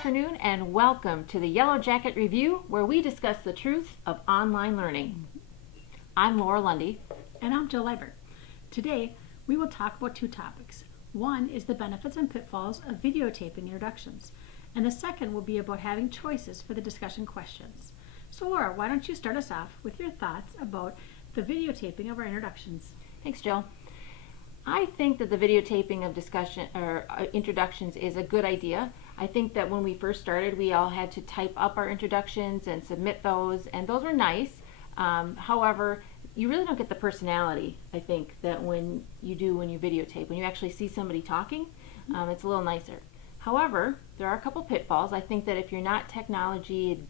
afternoon and welcome to the Yellow Jacket Review, where we discuss the truth of online learning. I'm Laura Lundy. And I'm Jill Leibert. Today, we will talk about two topics. One is the benefits and pitfalls of videotaping introductions, and the second will be about having choices for the discussion questions. So Laura, why don't you start us off with your thoughts about the videotaping of our introductions? Thanks, Jill. I think that the videotaping of discussion or introductions is a good idea. I think that when we first started, we all had to type up our introductions and submit those, and those were nice. However, you really don't get the personality, I think, that when you videotape. When you actually see somebody talking, it's a little nicer. However, there are a couple pitfalls. I think that if you're not technology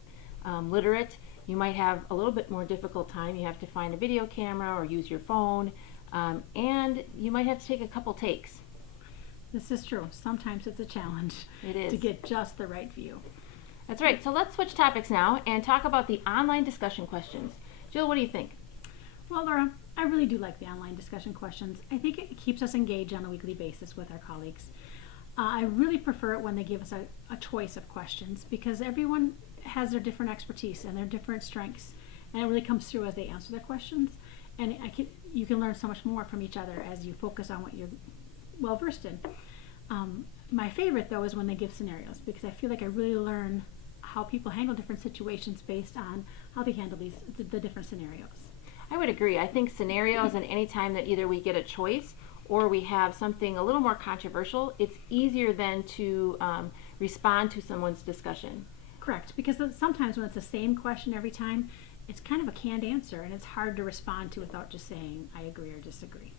literate, you might have a little bit more difficult time. You have to find a video camera or use your phone, and you might have to take a couple takes. This is true. Sometimes it's a challenge to get just the right view. That's right. So let's switch topics now and talk about the online discussion questions. Jill, what do you think? Well, Laura, I really do like the online discussion questions. I think it keeps us engaged on a weekly basis with our colleagues. I really prefer it when they give us a choice of questions because everyone has their different expertise and their different strengths, and it really comes through as they answer their questions. And you can learn so much more from each other as you focus on what you're well versed in. My favorite, though, is when they give scenarios because I feel like I really learn how people handle different situations based on how they handle the different scenarios. I would agree. I think scenarios, and any time that either we get a choice or we have something a little more controversial, it's easier then to respond to someone's discussion. Correct, because sometimes when it's the same question every time, it's kind of a canned answer and it's hard to respond to without just saying I agree or disagree.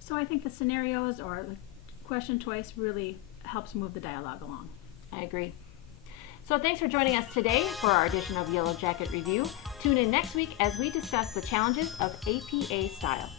So I think the scenarios or the question choice really helps move the dialogue along. I agree. So thanks for joining us today for our edition of Yellow Jacket Review. Tune in next week as we discuss the challenges of APA style.